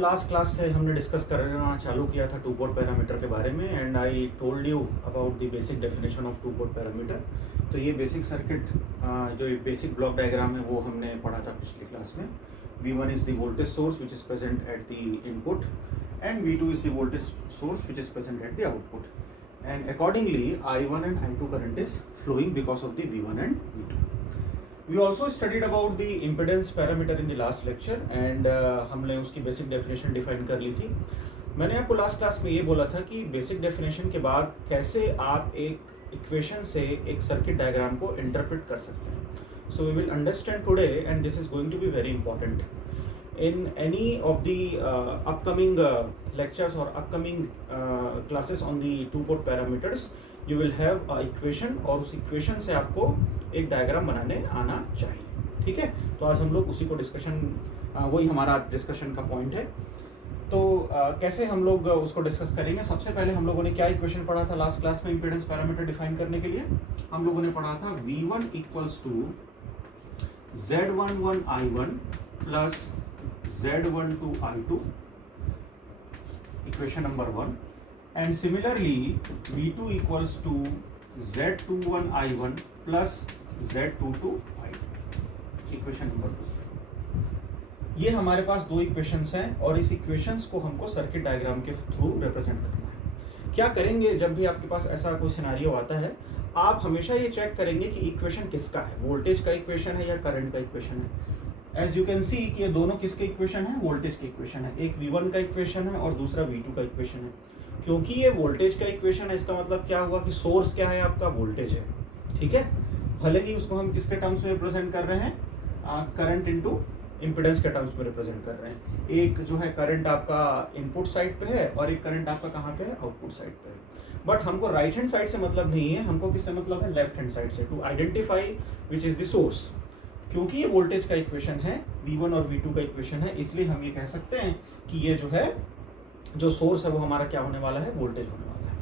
Last class से हमने discuss करना चालू किया था टू पोर्ट पैरामीटर के बारे में and I told you about the basic definition of two port parameter. तो ये बेसिक सर्किट जो ये बेसिक ब्लॉक डायग्राम है वो हमने पढ़ा था पिछली क्लास में। V1 is the voltage source which is present at the input and V2 is the voltage source which is present at the output, and accordingly I1 and I2 current is flowing because of the V1 and V2. We also studied about the impedance parameter in the last lecture and हमने उसकी basic definition define कर ली थी। मैंने आपको last class में ये बोला था कि बेसिक डेफिनेशन के बाद कैसे आप एक इक्वेशन से एक सर्किट डायग्राम को इंटरप्रेट कर सकते हैं। So we will understand today, and this is going to be very important. In any of the upcoming lectures or upcoming classes on the two-port parameters, you will have a equation और उस equation से आपको एक diagram बनाने आना चाहिए। ठीक है, तो आज हम लोग उसी को डिस्कशन वही हमारा डिस्कशन का पॉइंट है। तो कैसे हम लोग उसको डिस्कस करेंगे। सबसे पहले हम लोगों ने क्या इक्वेशन पढ़ा था लास्ट क्लास में इम्पीडेंस पैरामीटर डिफाइन करने के लिए। हम लोगों ने पढ़ा था V1 equals to Z11 I1 plus Z12 I2, equation number 1, and similarly V2 equals to Z21 I1 plus Z22 I2, equation number 2। ये हमारे पास दो इक्वेशंस हैं और इस इक्वेशंस को हमको सर्किट डायग्राम के थ्रू रिप्रेजेंट करना है। क्या करेंगे, जब भी आपके पास ऐसा कोई सिनेरियो आता है आप हमेशा ये चेक करेंगे कि इक्वेशन किसका है, वोल्टेज का इक्वेशन है या करंट का इक्वेशन है। एज यू कैन सी कि ये दोनों किसके इक्वेशन है, वोल्टेज के इक्वेशन है। एक V1 का इक्वेशन है और दूसरा V2 का इक्वेशन है। क्योंकि ये वोल्टेज का इक्वेशन है इसका मतलब क्या हुआ कि सोर्स क्या है, आपका वोल्टेज है। ठीक है, भले ही उसको हम किसके टर्म्स में रिप्रेजेंट कर रहे हैं, करंट इंटू इम्पिडेंस के टर्म्स में रिप्रेजेंट कर रहे हैं। एक जो है करंट आपका इनपुट साइड पे है और एक करंट आपका कहाँ पे है, आउटपुट साइड पे है। बट हमको राइट हैंड साइड से मतलब नहीं है, हमको किससे मतलब है, लेफ्ट हैंड साइड से, to identify which is the source. क्योंकि ये वोल्टेज का इक्वेशन है, V1 और V2 का इक्वेशन है, इसलिए हम ये कह सकते हैं कि ये जो है जो सोर्स है वो हमारा क्या होने वाला है, वोल्टेज होने वाला है।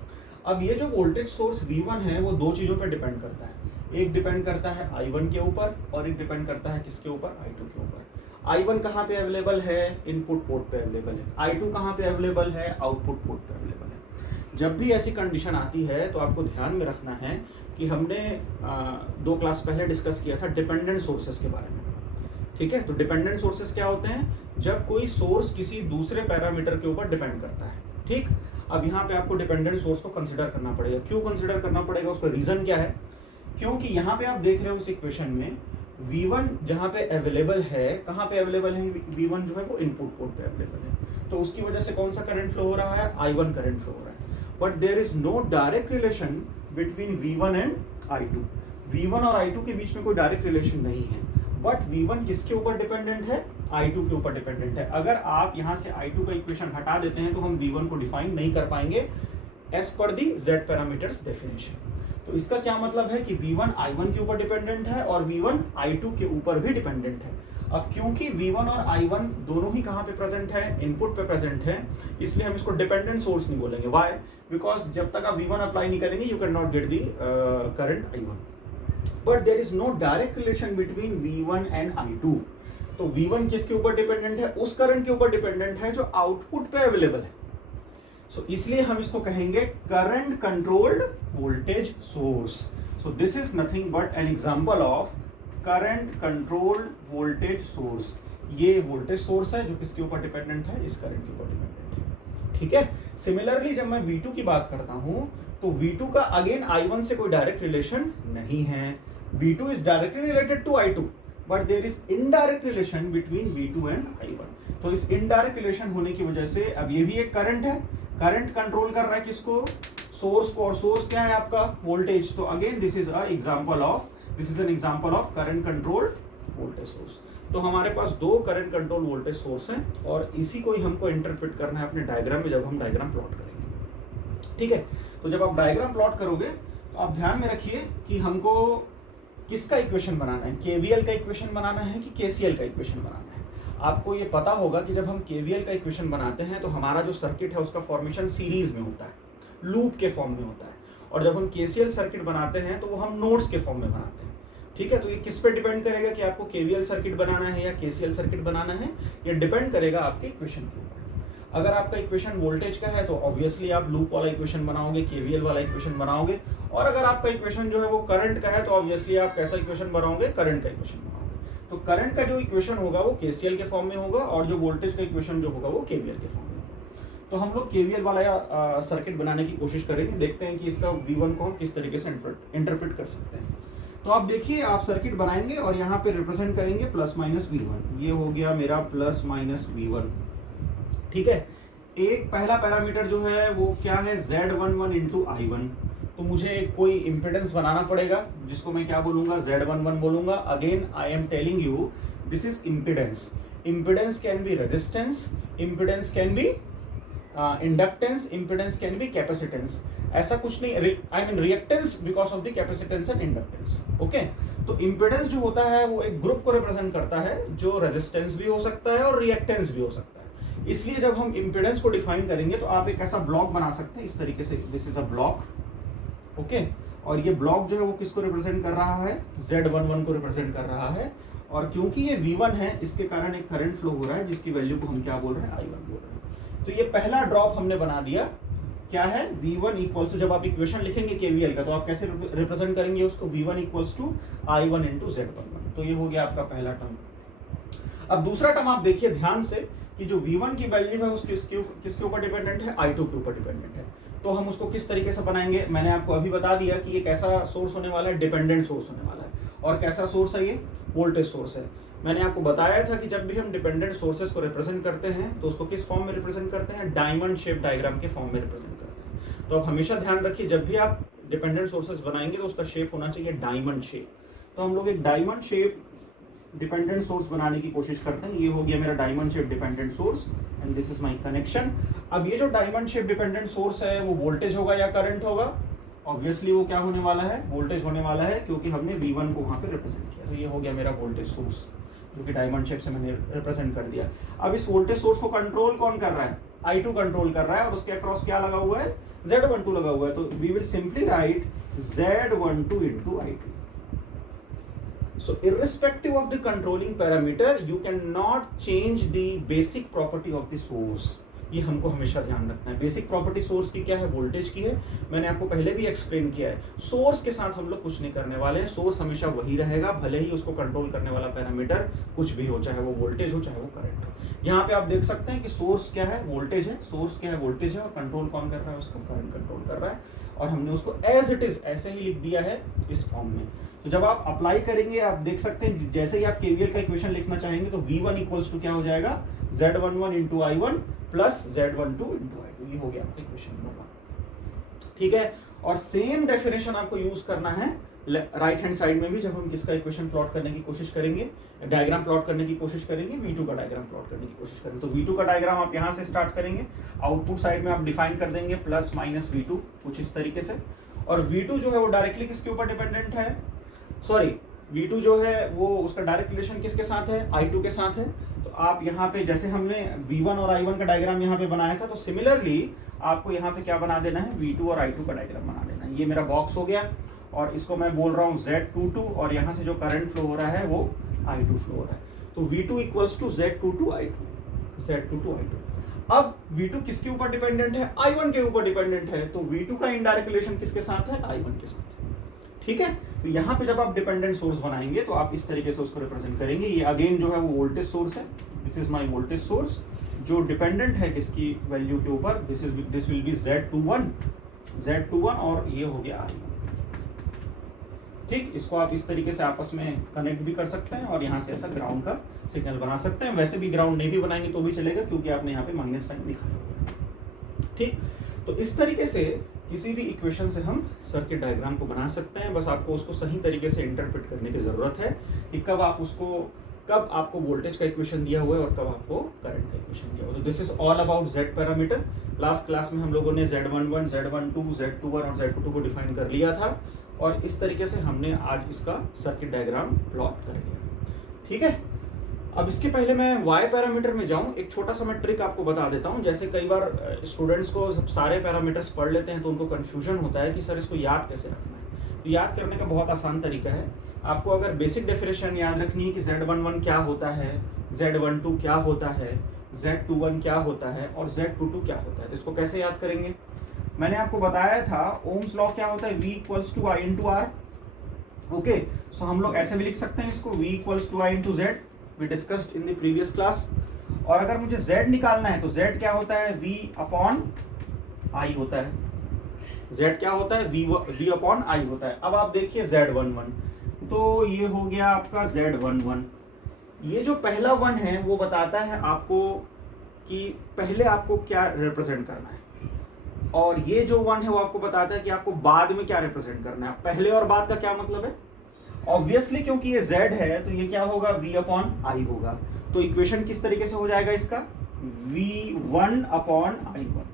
अब ये जो वोल्टेज सोर्स V1 है वो दो चीज़ों पर डिपेंड करता है। एक डिपेंड करता है I1 के ऊपर और एक डिपेंड करता है किसके ऊपर, I2 के ऊपर। I1 कहाँ पे अवेलेबल है, इनपुट पोर्ट पे अवेलेबल है। I2 कहाँ पे अवेलेबल है, आउटपुट पोर्ट पे अवेलेबल है। जब भी ऐसी कंडीशन आती है तो आपको ध्यान में रखना है कि हमने दो क्लास पहले डिस्कस किया था डिपेंडेंट सोर्सेस के बारे में। ठीक है, तो डिपेंडेंट सोर्सेस क्या होते हैं, जब कोई सोर्स किसी दूसरे पैरामीटर के ऊपर डिपेंड करता है। ठीक, अब यहाँ पे आपको डिपेंडेंट सोर्स को कंसिडर करना पड़ेगा। क्यों कंसिडर करना पड़ेगा, उसका रीजन क्या है। क्योंकि यहाँ पे आप देख रहे हो इस इक्वेशन में V1 जहाँ पे अवेलेबल है, कहाँ पे अवेलेबल है, V1 जो है वो इनपुट पोर्ट पे अवेलेबल है। तो उसकी वजह से कौन सा करंट फ्लो हो रहा है, I1 करंट फ्लो हो रहा है। But there is no direct relation between V1 and I2। V1 और I2 के बीच में कोई डायरेक्ट रिलेशन नहीं है। बट V1 किसके ऊपर डिपेंडेंट है, I2 के ऊपर डिपेंडेंट है। अगर आप यहाँ से I2 का इक्वेशन हटा देते हैं तो हम V1 को डिफाइन नहीं कर पाएंगे एज पर दी Z पैरामीटर्स डेफिनेशन। तो इसका क्या मतलब है कि V1 I1 के ऊपर डिपेंडेंट है और V1 I2 के ऊपर भी डिपेंडेंट है। अब क्योंकि V1 और I1 दोनों ही कहाँ पे प्रेजेंट है, इनपुट पे प्रेजेंट है, इसलिए हम इसको डिपेंडेंट सोर्स नहीं बोलेंगे। व्हाई, बिकॉज जब तक आप V1 अप्लाई नहीं करेंगे you can not get the current I1। But there is no direct relation between V1 and I2। तो V1 किसके ऊपर डिपेंडेंट है, उस करंट के ऊपर डिपेंडेंट है जो आउटपुट पे अवेलेबल है। सो इसलिए हम इसको कहेंगे current controlled voltage source. So this is nothing but an example of current controlled voltage source. ये वोल्टेज सोर्स है जो किसके ऊपर डिपेंडेंट है, इस करंट के ऊपर डिपेंडेंट है। ठीक है, सिमिलरली जब मैं V2 की बात करता हूं तो V2 का अगेन I1 से कोई डायरेक्ट रिलेशन नहीं है। V2 is directly related to I2 but there is indirect relation between V2 and I1। तो इस इनडायरेक्ट रिलेशन होने की वजह से अब ये भी एक करंट है, करंट कंट्रोल कर रहा है किसको, सोर्स को, और सोर्स क्या है आपका, वोल्टेज। तो again this is an example of current controlled voltage source. तो हमारे पास दो करंट कंट्रोल वोल्टेज सोर्स हैं और इसी को ही हमको इंटरप्रेट करना है अपने डायग्राम में जब हम डायग्राम प्लॉट करेंगे। ठीक है, तो जब आप डायग्राम प्लॉट करोगे तो आप ध्यान में रखिए कि हमको किसका इक्वेशन बनाना है, KVL का इक्वेशन बनाना है कि KCL का इक्वेशन बनाना है। आपको ये पता होगा कि जब हम KVL का इक्वेशन बनाते हैं तो हमारा जो सर्किट है उसका फॉर्मेशन सीरीज में होता है, लूप के फॉर्म में होता है। और जब हम KCL सर्किट बनाते हैं तो वो हम नोड्स के फॉर्म में बनाते हैं। ठीक है, तो ये किस पे डिपेंड करेगा कि आपको KVL सर्किट बनाना है या KCL सर्किट बनाना है, ये डिपेंड करेगा आपके इक्वेशन के ऊपर। अगर आपका इक्वेशन वोल्टेज का है तो ऑब्वियसली आप लूप वाला इक्वेशन बनाओगे, केवीएल वाला इक्वेशन बनाओगे, और अगर आपका इक्वेशन जो है वो करंट का है तो ऑब्वियसली आप कैसा इक्वेशन बनाओगे, करंट का इक्वेशन बनाओगे। तो करंट का जो इक्वेशन होगा वो केसीएल के फॉर्म में होगा और जो वोल्टेज का इक्वेशन जो होगा वो केवीएल के फॉर्म में होगा। तो हम लोग केवीएल वाला सर्किट बनाने की कोशिश करेंगे, देखते हैं कि इसका V1 को हम किस तरीके से इंटरप्रेट कर सकते हैं। तो आप देखिए, आप सर्किट बनाएंगे और यहाँ पे रिप्रेजेंट करेंगे प्लस माइनस V1। ये हो गया मेरा प्लस माइनस V1, ठीक है। एक पहला पैरामीटर जो है वो क्या है, Z11 इंटू I1। तो मुझे कोई इम्पिडेंस बनाना पड़ेगा जिसको मैं क्या बोलूंगा, Z11 बोलूंगा। Again I am telling you this is impedance. Impedance can be resistance, impedance can be inductance, impedance can be capacitance. ऐसा कुछ नहीं, I mean reactance because of the capacitance and inductance. Okay, तो impedance जो होता है वो एक group को रिप्रेजेंट करता है जो रेजिस्टेंस भी हो सकता है और रिएक्टेंस भी हो सकता है। इसलिए जब हम इम्पिडेंस को डिफाइन करेंगे तो आप एक ऐसा ब्लॉक बना सकते हैं इस तरीके से, this is a block. Okay, और ये ब्लॉक जो है वो किसको रिप्रेजेंट कर रहा है, Z11 को रिप्रेजेंट कर रहा है। और क्योंकि ये V1 है इसके कारण एक करंट फ्लो हो रहा है जिसकी वैल्यू को हम क्या बोल रहे हैं, I1 बोल रहे हैं। तो ये पहला ड्रॉप हमने बना दिया, क्या है, V1 इक्वल्स टू, जब आप इक्वेशन लिखेंगे केवीएल का तो आप कैसे रिप्रेजेंट करेंगे उसको, V1 equals to I1 into Z11। तो ये हो गया आपका पहला टर्म। अब दूसरा टर्म आप देखिए ध्यान से कि जो V1 की वैल्यू है उसके किसके ऊपर डिपेंडेंट है, I2 के ऊपर डिपेंडेंट है। तो हम उसको किस तरीके से बनाएंगे, मैंने आपको अभी बता दिया कि ये कैसा सोर्स होने वाला है, डिपेंडेंट सोर्स होने वाला है। और कैसा सोर्स है, ये वोल्टेज सोर्स है। मैंने आपको बताया था कि जब भी हम डिपेंडेंट सोर्सेस को रिप्रेजेंट करते हैं तो उसको किस फॉर्म में रिप्रेजेंट करते हैं, डायमंड शेप डायग्राम के फॉर्म में रिप्रेजेंट करते हैं। तो आप हमेशा ध्यान रखिए, जब भी आप डिपेंडेंट सोर्सेस बनाएंगे तो उसका शेप होना चाहिए डायमंड शेप। तो हम लोग एक डायमंड शेप डिपेंडेंट सोर्स बनाने की कोशिश करते हैं। ये हो गया मेरा diamond shape dependent source and this is my connection. अब ये जो डायमंड शेप डिपेंडेंट सोर्स है वो वोल्टेज होगा या करंट होगा, ऑब्वियसली वो क्या होने वाला है, वोल्टेज होने वाला है, क्योंकि हमने V1 को वहां पे रिप्रेजेंट किया। तो ये हो गया मेरा वोल्टेज सोर्स जो कि डायमंड शेप से मैंने रिप्रेजेंट कर दिया। अब इस वोल्टेज सोर्स को कंट्रोल कौन कर रहा है, I2 कंट्रोल कर रहा है, और उसके अक्रॉस क्या लगा हुआ है, Z12 लगा हुआ है। तो we will simply write Z12 into I2। So irrespective of the controlling parameter, you cannot change the basic property of the source। ये हमको हमेशा ध्यान रखना है। बेसिक प्रॉपर्टी सोर्स की क्या है, वोल्टेज की है। मैंने आपको पहले भी एक्सप्लेन किया है, सोर्स के साथ हम लोग कुछ नहीं करने वाले हैं। सोर्स हमेशा वही रहेगा, भले ही उसको कंट्रोल करने वाला पैरामीटर कुछ भी हो, चाहे वो वोल्टेज हो चाहे वो करंट हो। यहाँ पे आप देख सकते हैं कि सोर्स क्या है, वोल्टेज है, सोर्स क्या है, वोल्टेज है, और कंट्रोल कौन कर रहा है, उसको करंट कंट्रोल कर रहा है। और हमने उसको एज इट इज ऐसे ही लिख दिया है इस फॉर्म में। तो जब आप अप्लाई करेंगे आप देख सकते हैं, जैसे ही आप केवीएल का इक्वेशन लिखना चाहेंगे तो V1 इक्वल्स टू क्या हो जाएगा, Z11 into I1 plus Z12 into I2। ये हो गया आपका इक्वेशन नंबर 1, ठीक है। और सेम डेफिनेशन आपको यूज करना है राइट हैंड साइड में भी, जब हम किसका इक्वेशन प्लॉट करने की कोशिश करेंगे, डायग्राम प्लॉट करने की कोशिश करेंगे, V2 का डायग्राम प्लॉट करने की कोशिश करेंगे। तो V2 का डायग्राम आप यहाँ से स्टार्ट करेंगे, आउटपुट साइड में आप डिफाइन कर देंगे प्लस माइनस V2 कुछ इस तरीके से। और V2 जो है वो डायरेक्टली किसके ऊपर डिपेंडेंट है, सॉरी V2 जो है वो उसका डायरेक्ट रिलेशन किसके साथ है, I2 के साथ है। तो आप यहाँ पे जैसे हमने V1 और I1 का डायग्राम यहाँ पे बनाया था, तो सिमिलरली आपको यहाँ पे क्या बना देना है, V2 और I2 का डायग्राम बना देना है। ये मेरा बॉक्स हो गया और इसको मैं बोल रहा हूँ Z22, और यहाँ से जो करंट फ्लो हो रहा है वो I2 फ्लो हो रहा है। तो V2 equals to Z22 I2। अब V2 किसके ऊपर डिपेंडेंट है, I1 के ऊपर डिपेंडेंट है। तो V2 का इनडायरेक्ट रिलेशन किसके साथ है, I1 के साथ, ठीक है। तो यहाँ पे जब आप डिपेंडेंट सोर्स बनाएंगे तो आप इस तरीके से उसको रिप्रेजेंट करेंगे। ये अगेन जो है वो वोल्टेज सोर्स है, this is my voltage source जो डिपेंडेंट है किसकी वैल्यू के ऊपर, दिस विल बी Z21 और ये हो गया I1, ठीक। इसको आप इस तरीके से आपस में कनेक्ट भी कर सकते हैं और यहाँ से ऐसा ग्राउंड का सिग्नल बना सकते हैं। वैसे भी ग्राउंड नहीं भी बनाएंगे तो भी चलेगा, क्योंकि आपने यहाँ पे माइनस साइन दिखाया हुआ है, ठीक। तो इस तरीके से किसी भी इक्वेशन से हम सर्किट डायग्राम को बना सकते हैं। बस आपको उसको सही तरीके से इंटरप्रेट करने की जरूरत है कि कब आपको वोल्टेज का इक्वेशन दिया हुआ है और कब आपको करंट का इक्वेशन दिया हुआ है। तो this is all about Z parameter. Last class में हम लोगों ने Z11, Z12, Z21 और Z22 को डिफाइन कर लिया था, और इस तरीके से हमने आज इसका सर्किट डायग्राम प्लॉट कर लिया, ठीक है। अब इसके पहले मैं Y पैरामीटर में जाऊं, एक छोटा सा मैं ट्रिक आपको बता देता हूं। जैसे कई बार स्टूडेंट्स को सब सारे पैरामीटर्स पढ़ लेते हैं तो उनको कंफ्यूजन होता है कि सर इसको याद कैसे रखना है। तो याद करने का बहुत आसान तरीका है। आपको अगर बेसिक डेफिनेशन याद रखनी है कि Z11 क्या होता है, Z12 क्या होता है, Z21 क्या होता है और Z22 क्या होता है। तो इसको कैसे याद करेंगे, मैंने आपको बताया था ओम्स लॉ क्या होता है, V equals to I into R. Okay, so हम लोग ऐसे भी लिख सकते हैं इसको, V equals to I into Z, we discussed in the previous class. और अगर मुझे Z निकालना है तो Z क्या होता है, V अपॉन आई होता है। Z क्या होता है, V अपॉन आई होता है। अब आप देखिए Z11, तो ये हो गया आपका Z11। ये जो पहला वन है वो बताता है आपको कि पहले आपको क्या रिप्रेजेंट करना है, और ये जो वन है वो आपको बताता है कि आपको बाद में क्या रिप्रेजेंट करना है। पहले और बाद का क्या मतलब है, ऑब्वियसली क्योंकि ये Z है तो ये क्या होगा, V अपॉन आई होगा। तो इक्वेशन किस तरीके से हो जाएगा इसका, V1 अपॉन I1।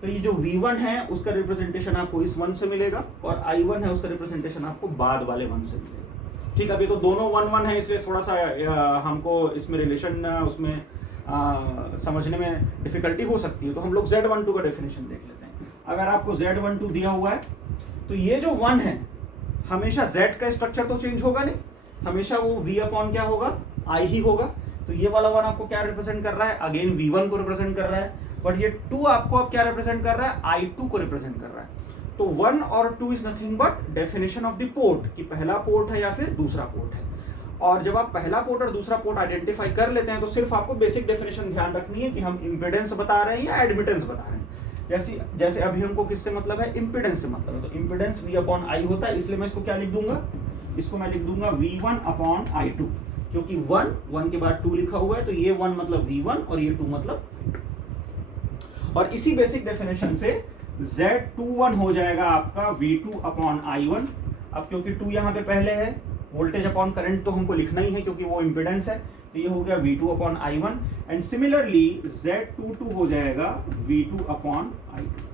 तो ये जो V1 है उसका रिप्रेजेंटेशन आपको इस वन से मिलेगा, और I1 है उसका रिप्रेजेंटेशन आपको बाद वाले वन से मिलेगा। ठीक, अभी तो दोनों वन वन है, इसलिए थोड़ा सा हमको इसमें रिलेशन उसमें समझने में डिफिकल्टी हो सकती है। तो हम लोग Z12 का डेफिनेशन देख लेते हैं। अगर आपको Z12 दिया हुआ है तो ये जो वन है हमेशा Z का स्ट्रक्चर तो चेंज होगा नहीं, हमेशा वो V अपॉन क्या होगा, I ही होगा। तो ये वाला वन आपको क्या रिप्रेजेंट कर रहा है, अगेन V1 को रिप्रेजेंट कर रहा है, बट ये 2 आपको अब क्या रिप्रेजेंट कर रहा है, I2 को रिप्रेजेंट कर रहा है। तो 1 और 2 is nothing but definition of the port, कि पहला पोर्ट है या फिर दूसरा पोर्ट है। और जब आप पहला पोर्ट और दूसरा पोर्ट आइडेंटिफाई कर लेते हैं तो सिर्फ आपको बेसिक डेफिनेशन ध्यान रखनी है कि हम इंपेडेंस बता रहे हैं या एडमिटेंस बता रहे हैं। जैसे अभी हमको किससे मतलब है, इंपेडेंस से मतलब है। तो इंपेडेंस V अपॉन आई होता है, इसलिए मैं इसको क्या लिख दूंगा, इसको मैं लिख दूंगा V1 अपॉन I2, क्योंकि 1 के बाद 2 लिखा हुआ है, तो ये 1 मतलब V1 और ये 2 मतलब I2। और इसी बेसिक डेफिनेशन से Z21 हो जाएगा आपका V2 अपॉन I1। अब क्योंकि 2 यहाँ पे पहले है, वोल्टेज अपॉन करंट तो हमको लिखना ही है क्योंकि वो इंपेडेंस है, तो ये हो गया V2 upon I1। And similarly Z22 हो जाएगा V2 अपॉन I2।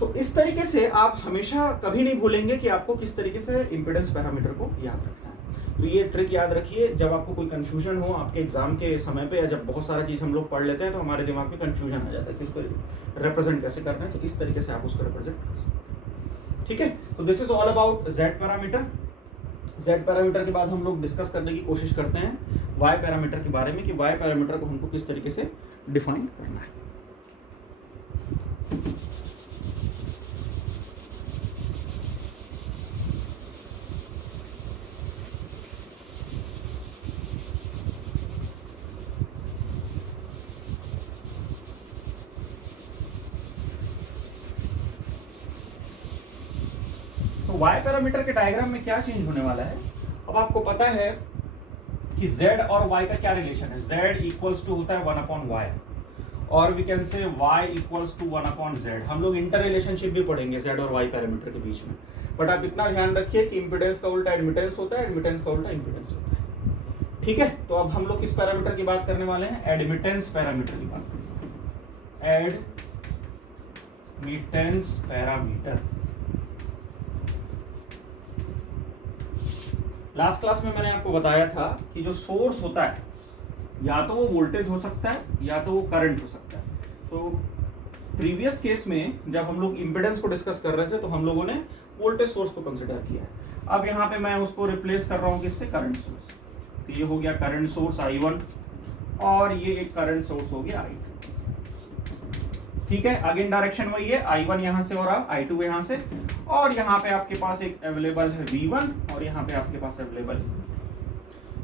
तो इस तरीके से आप हमेशा कभी नहीं भूलेंगे कि आपको किस तरीके से इंपेडेंस पैरामीटर को याद रखना है। तो ये ट्रिक याद रखिए, जब आपको कोई कंफ्यूजन हो आपके एग्जाम के समय पे, या जब बहुत सारा चीज़ हम लोग पढ़ लेते हैं तो हमारे दिमाग में कंफ्यूजन आ जाता है कि उसको रिप्रेजेंट कैसे करना है। तो इस तरीके से आप उसको रिप्रेजेंट कर सकते हैं। ठीक है, तो this is all about Z parameter. Z parameter के बाद हम लोग डिस्कस करने की कोशिश करते हैं Y पैरामीटर के बारे में, कि Y पैरामीटर को हमको किस तरीके से डिफाइन करना है। तो Y पैरामीटर के डायग्राम में क्या चेंज होने वाला है, अब आपको पता है कि Z और Y का क्या रिलेशन है। Z इक्वल्स टू होता है 1 अपॉन Y, और we can say Y equals to 1 upon Z। हम लोग इंटर रिलेशनशिप भी पढ़ेंगे Z और Y पैरामीटर के बीच में, बट आप इतना ध्यान रखिए कि इंपेडेंस का उल्टा एडमिटेंस होता है, एडमिटेंस का उल्टा इंपेडेंस होता है। ठीक है, तो अब हम लोग किस पैरामीटर की बात करने वाले हैं, एडमिटेंस पैरामीटर की बात करेंगे। Admittance parameter. लास्ट क्लास में मैंने आपको बताया था कि जो सोर्स होता है या तो वो वोल्टेज हो सकता है या तो वो करंट हो सकता है। तो प्रीवियस केस में जब हम लोग इंपेडेंस को डिस्कस कर रहे थे तो हम लोगों ने वोल्टेज सोर्स को कंसिडर किया है। अब यहाँ पे मैं उसको रिप्लेस कर रहा हूँ किससे, करंट सोर्स। तो ये हो गया करंट सोर्स I1, और ये एक करंट सोर्स हो गया I2। ठीक है, अगेन डायरेक्शन वही है, I1 यहाँ से हो रहा, I2 यहाँ से, और यहाँ पे आपके पास एक अवेलेबल है V1 और यहाँ पे आपके पास available.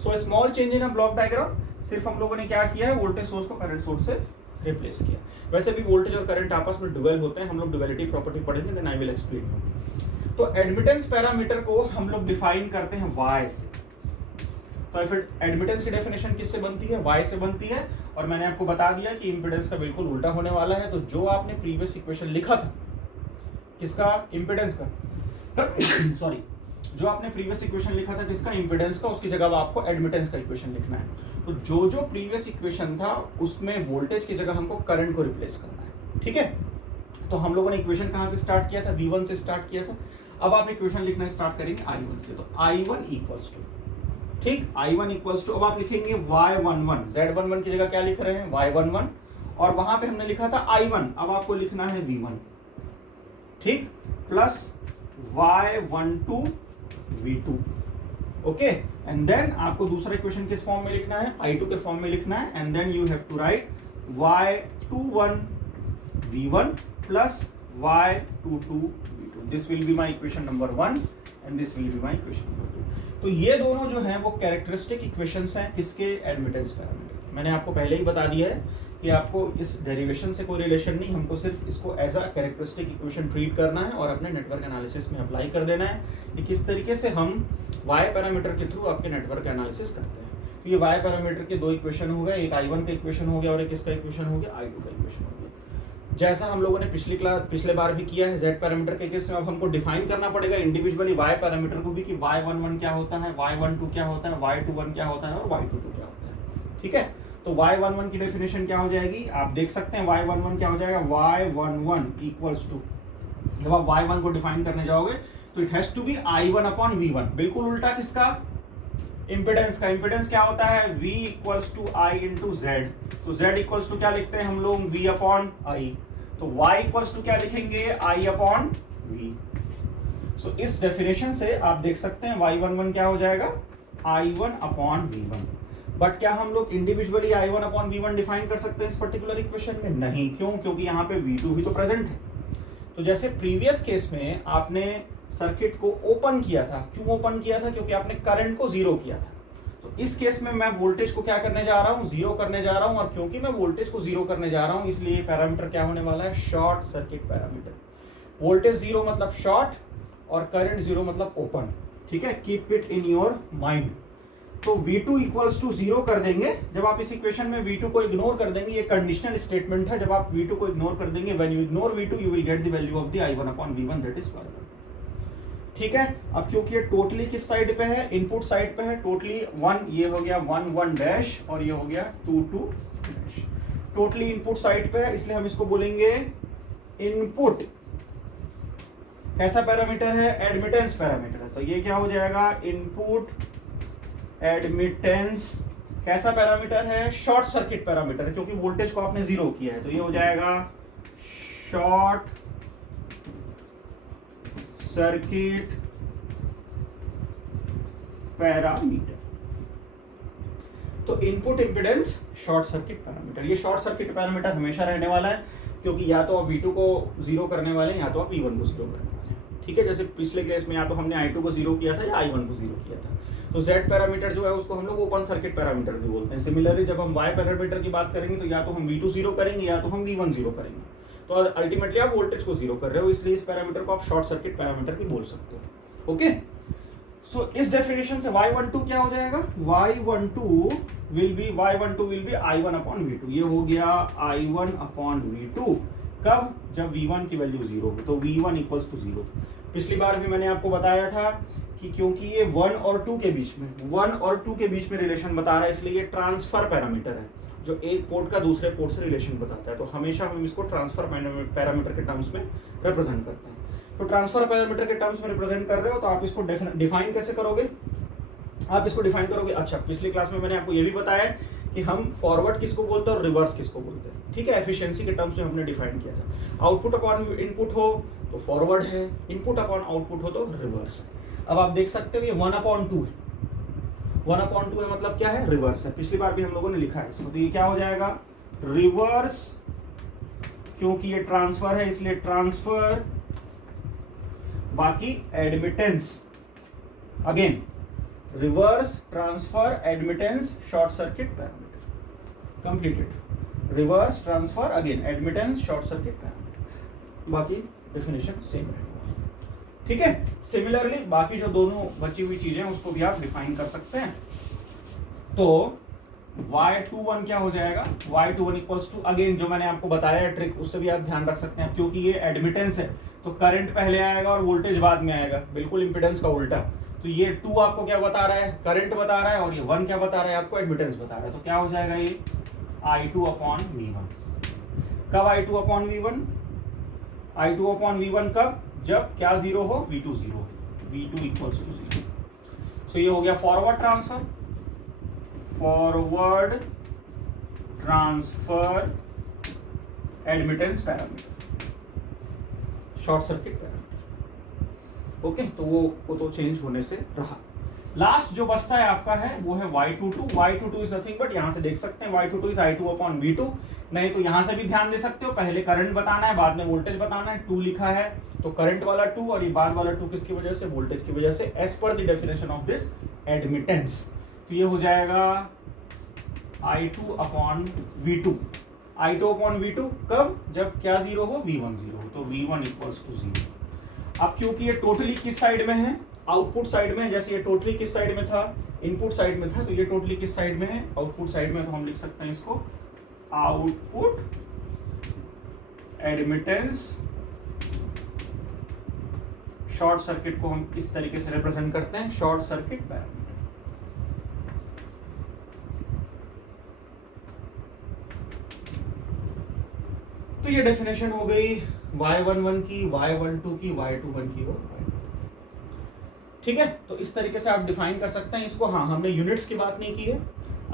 So small change in a block diagram, सिर्फ हम लोगों ने क्या किया है, वोल्टेज सोर्स को करंट सोर्स से रिप्लेस किया। वैसे भी वोल्टेज और करंट आपस में डुअल होते हैं, हम लोग डुअलिटी प्रॉपर्टी पढ़ेंगे, then I will explain you. तो एडमिटेंस पैरामीटर को हम लोग डिफाइन करते हैं Y से। तो फिर एडमिटेंस की डेफिनेशन किससे बनती है, Y से बनती है। और मैंने आपको बता दिया कि इंपेडेंस का बिल्कुल उल्टा होने वाला है। तो जो आपने प्रीवियस इक्वेशन लिखा था किसका, इंपेडेंस का सॉरी, जो आपने प्रीवियस इक्वेशन लिखा था किसका, इंपेडेंस का, उसकी जगह आपको एडमिटेंस का इक्वेशन लिखना है। तो जो प्रीवियस इक्वेशन था उसमें वोल्टेज की जगह हमको करंट को रिप्लेस करना है। ठीक है, तो हम लोगों ने इक्वेशन कहाँ से स्टार्ट किया था, V1 से स्टार्ट किया था। अब आप इक्वेशन लिखना स्टार्ट करेंगे I1 से। तो I1 इक्वल्स टू, ठीक, I1 इक्वल्स टू, अब आप लिखेंगे Y11, Z11 की जगह क्या लिख रहे हैं, Y11, और वहां पे हमने लिखा था I1, अब आपको लिखना है V1, ठीक, plus Y12 V2। Okay, and then आपको दूसरा इक्वेशन किस फॉर्म में लिखना है, I2 के फॉर्म में लिखना है, and then you have to write y21 v1 plus y22 v2. This will be my equation number 1 and this will be my equation number 2. तो ये दोनों जो हैं वो कैरेक्टरिस्टिक इक्वेशंस हैं किसके, एडमिटेंस पैरामीटर. मैंने आपको पहले ही बता दिया है कि आपको इस डेरिवेशन से कोई रिलेशन नहीं, हमको सिर्फ इसको as a characteristic equation treat करना है और अपने नेटवर्क एनालिसिस में अप्लाई कर देना है कि किस तरीके से हम वाई पैरामीटर के थ्रू आपके नेटवर्क एनालिसिस करते हैं. तो ये वाई पैरामीटर के दो इक्वेशन हो गए, एक I1 का इक्वेशन हो गया और एक किसका इक्वेशन हो गया, I2 का इक्वेशन हो गया. जैसा हम लोगों ने पिछले बार भी किया है Z पैरामीटर के केस में, अब हमको डिफाइन करना पड़ेगा इंडिविजुअली Y पैरामीटर को भी कि Y11 क्या होता है, Y12 क्या होता है, Y21 क्या होता है और Y22 क्या होता है. ठीक है, तो Y11 की डेफिनेशन क्या हो जाएगी, आप देख सकते हैं Y11 क्या हो जाएगा, Y11 इक्वल्स टू, जब आप Y1 को डिफाइन करने जाओगे तो it has to be I1 upon V1. बिल्कुल उल्टा किसका, इम्पिडेंस का. इम्पिडेंस क्या होता है, V equals to I into Z. तो Z इक्वल्स टू क्या लिखते हैं हम लोग, V अपॉन I. तो Y इक्वल्स टू क्या लिखेंगे, I अपॉन V. सो इस डेफिनेशन से आप देख सकते हैं Y11 क्या हो जाएगा, I1 अपॉन V1. बट क्या हम लोग individually I1 upon V1 define कर सकते हैं इस पर्टिकुलर इक्वेशन में, नहीं. क्यों, क्योंकि यहाँ पे V2 भी तो प्रेजेंट है. तो जैसे प्रीवियस केस में आपने सर्किट को ओपन किया था, क्यों ओपन किया था, क्योंकि आपने करंट को जीरो किया था. तो इस केस में मैं वोल्टेज को क्या करने जा रहा हूं, जीरो करने जा रहा हूं, और क्योंकि मैं वोल्टेज को जीरो करने जा रहा हूं इसलिए पैरामीटर क्या होने वाला है, short circuit parameter. Voltage zero मतलब शॉर्ट और करंट जीरो मतलब ओपन. ठीक है, keep it in your mind. तो V2 इक्वल्स टू जीरो कर देंगे जब आप इस इक्वेशन में V2 को इग्नोर कर देंगे. ये कंडीशनल स्टेटमेंट है, जब आप V2 को इग्नोर कर देंगे, when you ignore V2 you will get the value of the I1 upon V1, that is Y1. ठीक है, अब क्योंकि ये टोटली किस साइड पे है, इनपुट साइड पे है, टोटली 1, ये हो गया 1 1 डैश और ये हो गया 2 2 डैश. टोटली इनपुट साइड पे है इसलिए हम इसको बोलेंगे इनपुट. कैसा पैरामीटर है, एडमिटेंस पैरामीटर है. तो ये क्या हो जाएगा, इनपुट एडमिटेंस. कैसा पैरामीटर है, शॉर्ट सर्किट पैरामीटर है, क्योंकि वोल्टेज को आपने जीरो किया है. तो ये हो जाएगा शॉर्ट सर्किट पैरामीटर. तो input impedance short circuit parameter. ये शॉर्ट सर्किट पैरामीटर हमेशा रहने वाला है, क्योंकि या तो आप V2 को जीरो करने वाले हैं या तो आप V1 को जीरो करने वाले हैं. ठीक है, जैसे पिछले केस में या तो हमने I2 को जीरो किया था या I1 को जीरो किया था. तो Z पैरामीटर जो है उसको हम लोग ओपन सर्किट पैरामीटर भी बोलते हैं. सिमिलरली जब हम Y पैरामीटर की बात करेंगे तो या तो हम V2 जीरो करेंगे या तो हम V1 जीरो करेंगे. तो अल्टीमेटली आप वोल्टेज को जीरो कर रहे हो, इसलिए इस पैरामीटर को आप शॉर्ट सर्किट पैरामीटर भी बोल सकते हो. ओके, सो इस डेफिनेशन से Y12 क्या हो जाएगा, Y12 will be I1 upon V2. ये हो गया I1 अपॉन V2. कब, जब V1 की वैल्यू जीरो हो. तो V1 इक्वल्स टू जीरो. पिछली बार भी मैंने आपको बताया था कि क्योंकि ये 1 और 2 के बीच में रिलेशन बता रहा है, इसलिए ये ट्रांसफर पैरामीटर है जो एक पोर्ट का दूसरे पोर्ट से रिलेशन बताता है. तो हमेशा हम इसको ट्रांसफर पैरामीटर के टर्म्स में रिप्रेजेंट करते हैं. तो ट्रांसफर पैरामीटर के टर्म्स में रिप्रेजेंट कर रहे हो तो आप इसको डिफाइन कैसे करोगे, आप इसको डिफाइन करोगे. अच्छा, पिछली क्लास में मैंने आपको ये भी बताया कि हम फॉरवर्ड किसको बोलते हैं और रिवर्स किसको बोलते हैं. ठीक है, एफिशिएंसी के टर्म्स में हमने डिफाइन किया था. आउटपुट अपॉन इनपुट हो तो फॉरवर्ड है, इनपुट अपॉन आउटपुट हो तो रिवर्स है. अब आप देख सकते हो ये 1/2 है. 1/2 है मतलब क्या है, रिवर्स है. पिछली बार भी हम लोगों ने लिखा है इसको. तो ये क्या हो जाएगा, रिवर्स. क्योंकि ये ट्रांसफर है इसलिए ट्रांसफर. बाकी admittance, again reverse, transfer, admittance, short circuit parameter. Completed. Reverse, transfer, again admittance, short circuit parameter. बाकी डेफिनेशन सेम रहेगा. ठीक है, सिमिलरली बाकी जो दोनों बची हुई चीजें उसको भी आप डिफाइन कर सकते हैं. तो Y21 क्या हो जाएगा, Y21 इक्वल्स टू, अगेन जो मैंने आपको बताया है ट्रिक, उससे भी आप ध्यान रख सकते हैं. क्योंकि ये एडमिटेंस है तो करंट पहले आएगा और वोल्टेज बाद में आएगा, बिल्कुल इंपेडेंस का उल्टा. तो ये 2 आपको क्या बता रहा है, करंट बता रहा है, और ये 1 क्या बता रहा है, आपको एडमिटेंस बता रहा है. तो क्या हो जाएगा ये I2 अपॉन V1. कब I2 upon V1, I2 upon V1 कब, जब क्या जीरो हो, V2 जीरो हो. V2 equals to zero. सो ये हो गया forward transfer, admittance parameter, short circuit parameter. Okay, तो वो तो चेंज होने से रहा. लास्ट जो बचता है आपका है वो है y22. y22 is nothing but यहां से देख सकते हैं y22 is I2 upon V2. नहीं तो यहां से भी ध्यान दे सकते हो, पहले करंट बताना है बाद में वोल्टेज बताना है. 2 लिखा है तो करंट वाला 2 और ये बाद वाला 2 किसकी वजह से, वोल्टेज की वजह से, as per the definition of this admittance. तो ये हो जाएगा I2 upon V2. I2 upon V2 कब, जब क्या जीरो हो, V1 जीरो हो, तो V1 इक्वल्स टू 0. अब क्योंकि ये टोटली किस साइड में है, आउटपुट साइड में, जैसे ये टोटली किस साइड में था, इनपुट साइड में था, तो ये टोटली किस साइड में है, आउटपुट साइड में. तो हम लिख सकते हैं इसको आउटपुट एडमिटेंस. शॉर्ट सर्किट को हम इस तरीके से रिप्रेजेंट करते हैं, शॉर्ट सर्किट पैरामीटर. तो ये डेफिनेशन हो गई y11 की, y12 की, y21 की और ठीक है. तो इस तरीके से आप डिफाइन कर सकते हैं इसको. हाँ, हमने यूनिट्स की बात नहीं की है,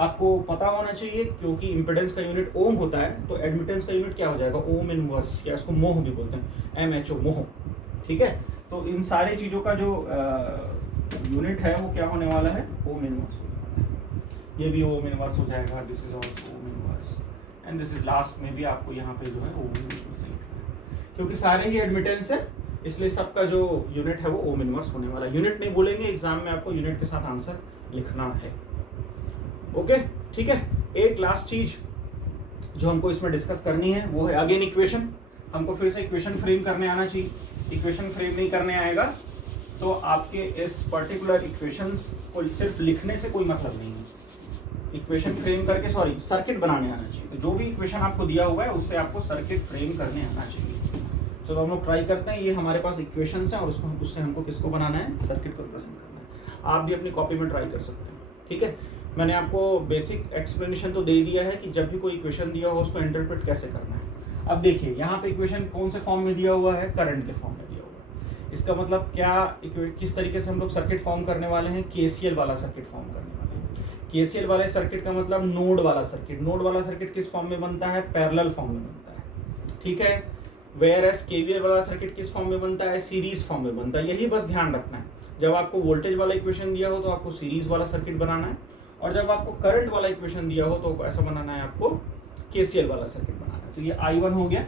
आपको पता होना चाहिए क्योंकि इंपेडेंस का यूनिट ओम होता है, तो एडमिटेंस का यूनिट क्या हो जाएगा, ओम इनवर्स, या इसको मोह भी बोलते हैं, MHO, मोह. ठीक है, तो इन सारी चीजों का जो यूनिट है वो क्या होने वाला है, ओम इनवर्स होने वाला है. ये भी ओम इनवर्स हो जाएगा, this is also ohm inverse, and this is last में भी आपको यहाँ पे जो है ओम इनवर्स लिखना है, क्योंकि सारे ही एडमिटेंस है इसलिए सबका जो यूनिट है वो ओम इनवर्स होने वाला है. यूनिट नहीं बोलेंगे एग्जाम में, आपको यूनिट के साथ आंसर लिखना है. ओके, ठीक है. एक लास्ट चीज जो हमको इसमें डिस्कस करनी है वो है अगेन इक्वेशन. हमको फिर से इक्वेशन फ्रेम करने आना चाहिए. इक्वेशन फ्रेम नहीं करने आएगा तो आपके इस पर्टिकुलर इक्वेशंस को सिर्फ लिखने से कोई मतलब नहीं है. इक्वेशन फ्रेम करके, सॉरी, सर्किट बनाने आना चाहिए. तो जो भी इक्वेशन आपको दिया हुआ है उससे आपको सर्किट फ्रेम करने आना चाहिए. चलो हम लोग ट्राई करते हैं. ये हमारे पास इक्वेशंस हैं और उससे हमको किसको बनाना है, सर्किट को रिप्रेजेंट करना है. आप भी अपनी कॉपी में ट्राई कर सकते हैं. ठीक है, मैंने आपको बेसिक एक्सप्लेनेशन तो दे दिया है कि जब भी कोई इक्वेशन दिया हो उसको इंटरप्रेट कैसे करना है. अब देखिए यहाँ पे इक्वेशन कौन से फॉर्म में दिया हुआ है, करंट के फॉर्म में दिया हुआ है. इसका मतलब क्या, किस तरीके से हम लोग सर्किट फॉर्म करने वाले हैं, KCL वाला सर्किट फॉर्म करने वाले हैं. KCL वाले सर्किट का मतलब नोड वाला सर्किट. नोड वाला सर्किट किस फॉर्म में बनता है, पैरेलल फॉर्म में बनता है. ठीक है, वेयर एस KVL वाला सर्किट किस फॉर्म में बनता है, सीरीज फॉर्म में बनता है. यही बस ध्यान रखना है. जब आपको वोल्टेज वाला इक्वेशन दिया हो तो आपको सीरीज वाला सर्किट बनाना है, और जब आपको करंट वाला इक्वेशन दिया हो तो ऐसा बनाना है, आपको KCL वाला सर्किट बनाना है. तो ये I1 हो गया.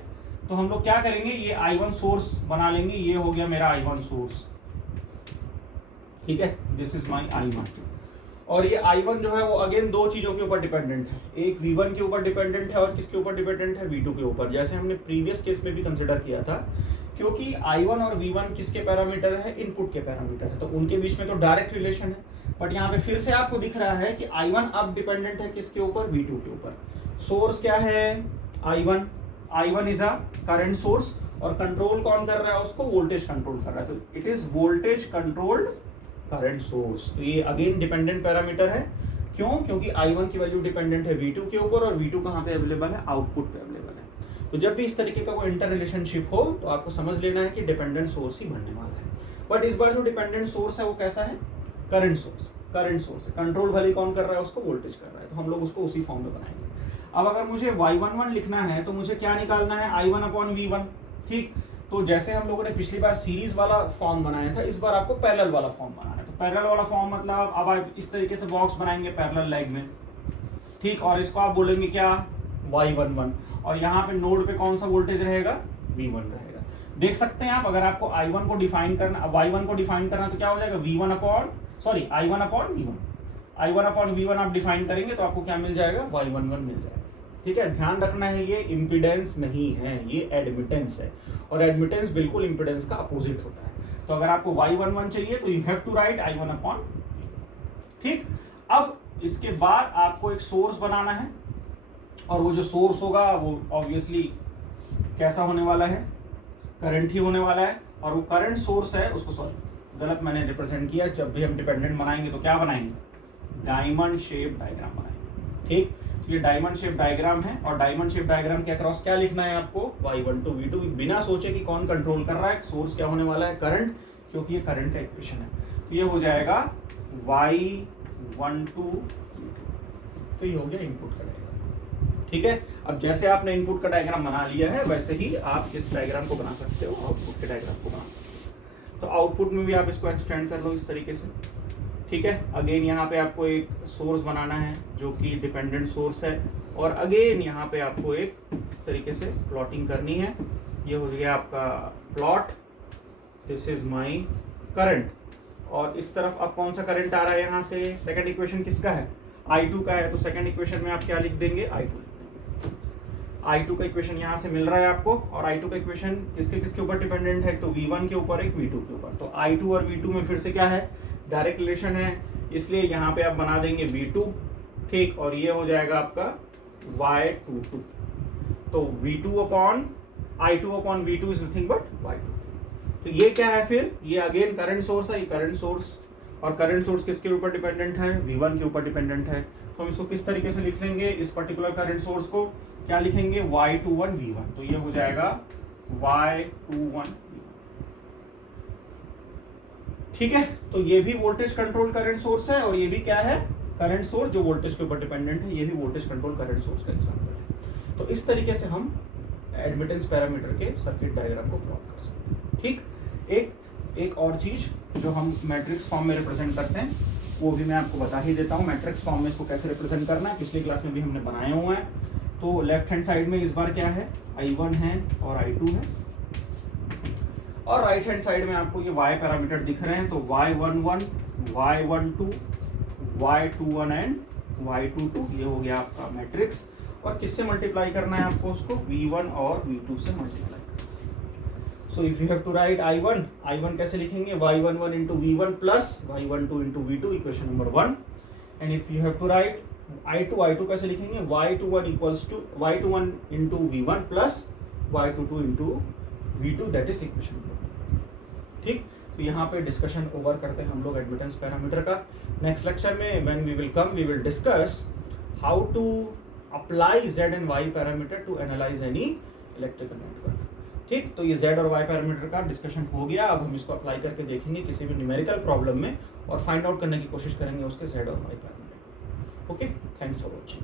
तो हम लोग क्या करेंगे, ये I1 सोर्स बना लेंगे. ये हो गया मेरा I1 सोर्स. ठीक है, दिस इज माई I1. और ये I1 जो है वो अगेन दो चीजों के ऊपर डिपेंडेंट है. एक V1 के ऊपर डिपेंडेंट है और किसके ऊपर डिपेंडेंट है, V2 के ऊपर, जैसे हमने प्रीवियस केस में भी कंसिडर किया था. क्योंकि I1 और V1 किसके पैरामीटर है, इनपुट के पैरामीटर है, तो उनके बीच में तो डायरेक्ट रिलेशन है. बट यहाँ पे फिर से आपको दिख रहा है कि I1 अब डिपेंडेंट है किसके ऊपर, V2 के ऊपर. सोर्स क्या है, I1 is a current source, और कंट्रोल कौन कर रहा है उसको, वोल्टेज कंट्रोल कर रहा है. तो it is voltage controlled current source. तो ये अगेन डिपेंडेंट पैरामीटर है. क्यों, क्योंकि I1 की वैल्यू डिपेंडेंट है V2 के ऊपर, और V2 कहाँ पे अवेलेबल है, आउटपुट पे अवेलेबल है. तो जब भी इस तरीके का कोई इंटर रिलेशनशिप हो तो आपको समझ लेना है कि डिपेंडेंट सोर्स ही बनने वाला है. बट इस बार जो डिपेंडेंट सोर्स है वो कैसा है, करंट सोर्स. करंट सोर्स है, कंट्रोल भले कौन कर रहा है उसको, वोल्टेज कर रहा है. तो हम लोग उसको उसी फॉर्म में बनाएंगे. अब अगर मुझे y11 लिखना है तो मुझे क्या निकालना है, I1 अपॉन V1. ठीक, तो जैसे हम लोगों ने पिछली बार सीरीज वाला फॉर्म बनाया था, इस बार आपको पैरेलल वाला फॉर्म बनाना है. तो पैरेलल वाला फॉर्म मतलब अब आप इस तरीके से बॉक्स बनाएंगे पैरेलल लेग में. ठीक, और इसको आप बोलेंगे क्या, y11, और यहाँ पे नोड पे कौन सा वोल्टेज रहेगा, V1 रहेगा. देख सकते हैं आप, अगर आपको I1 को डिफाइन करना, y1 को डिफाइन करना तो क्या हो जाएगा, I1 upon V1. I1 upon V1 आप डिफाइन करेंगे तो आपको क्या मिल जाएगा, y11 मिल जाएगा. ठीक है, ध्यान रखना है ये इम्पीडेंस नहीं है, ये एडमिटेंस है, और एडमिटेंस बिल्कुल इम्पीडेंस का अपोजिट होता है. तो अगर आपको y11 चाहिए तो you have to write I1 upon V1. ठीक, अब इसके बाद आपको एक सोर्स बनाना है, और वो जो सोर्स होगा वो ऑब्वियसली कैसा होने वाला है, करंट ही होने वाला है. और वो करंट सोर्स है उसको, सॉरी गलत मैंने रिप्रेजेंट किया. जब भी हम डिपेंडेंट बनाएंगे तो क्या बनाएंगे, डायमंड शेप डायग्राम बनाएंगे. ठीक, तो ये डायमंड शेप डायग्राम है, और डायमंड शेप डायग्राम के अक्रॉस क्या लिखना है आपको, y12 V2. बिना सोचे कि कौन कंट्रोल कर रहा है, सोर्स क्या होने वाला है, करंट, क्योंकि ये करंट का इक्वेशन है. तो ये हो जाएगा y12 तो ये हो गया इनपुट का डायग्राम. ठीक है, अब जैसे आपने इनपुट का डायग्राम बना लिया है वैसे ही आप इस डायग्राम को बना सकते हो, आउटपुट के डायग्राम को बना सकते हो. तो आउटपुट में भी आप इसको एक्सटेंड कर लो इस तरीके से. ठीक है। अगेन यहाँ पे आपको एक सोर्स बनाना है जो कि डिपेंडेंट सोर्स है, और अगेन यहाँ पे आपको एक इस तरीके से प्लॉटिंग करनी है। ये हो गया आपका plot, this is my current, और इस तरफ अब कौन सा करंट आ रहा है यहाँ से, सेकंड इक्वेशन किसका है, I2 का है, तो सेकंड इक्वेशन में आप क्या लिख देंगे, I2 लिख देंगे। I2 का इक्वेशन यहाँ से मिल रहा है आपको, और I2 का इक्वेशन किसके किसके ऊपर डिपेंडेंट है, तो V1 के ऊपर, एक V2 के ऊपर। तो I2 और V2 में फिर से क्या है, डायरेक्ट रिलेशन है, इसलिए यहाँ पे आप बना देंगे V2, ठीक, और ये हो जाएगा आपका Y22। तो V2 upon I2 upon V2 is nothing but Y2। तो ये क्या है फिर, ये अगेन करंट सोर्स है, ये करंट सोर्स, और करंट सोर्स किसके ऊपर डिपेंडेंट है, V1 के ऊपर डिपेंडेंट है। तो हम इसको किस तरीके से लिख लेंगे, इस पर्टिकुलर करंट सोर्स को क्या लिखेंगे, Y21 V1, तो ये हो जाएगा Y21 V1, ठीक है। तो ये भी वोल्टेज कंट्रोल करंट सोर्स है, और ये भी क्या है, करंट सोर्स जो वोल्टेज के ऊपर डिपेंडेंट है, ये भी वोल्टेज कंट्रोल करंट सोर्स का एग्जांपल है। तो इस तरीके से हम एडमिटेंस पैरामीटर के सर्किट डायग्राम को प्लॉट कर सकते हैं, ठीक। एक और चीज जो हम मैट्रिक्स फॉर्म में रिप्रेजेंट करते हैं, वो भी मैं आपको बता ही देता हूँ, मैट्रिक्स फॉर्म में इसको कैसे रिप्रेजेंट करना है, पिछली क्लास में भी हमने बनाए हुए हैं। तो लेफ्ट हैंड साइड में इस बार क्या है, I1 है और I2 है, और राइट हैंड साइड में आपको ये y पैरामीटर दिख रहे हैं, तो Y11, Y12, Y21 and Y22, ये हो गया आपका मैट्रिक्स। और किससे मल्टीप्लाई करना है आपको उसको, V1 और V2 से मल्टीप्लाई करना है। So if you have to write I1 कैसे लिखेंगे, Y11 into V1 plus Y12 into V2, equation number 1। And if you have to write I2 कैसे लिखेंगे, Y21 equals to Y21 into V1 plus Y22 into V2, that is equation number 2, ठीक। तो यहाँ पे discussion over करते हैं हम लोग एडमिटेंस पैरामीटर का। नेक्स्ट लेक्चर में when we will come, we will discuss how to apply Z and Y parameter to analyse any electrical network, ठीक। तो ये Z और Y पैरामीटर का डिस्कशन हो गया। अब हम इसको अप्लाई करके देखेंगे किसी भी न्यूमेरिकल प्रॉब्लम में, और फाइंड आउट करने की कोशिश करेंगे उसके Z और Y parameter. Okay, thanks for watching.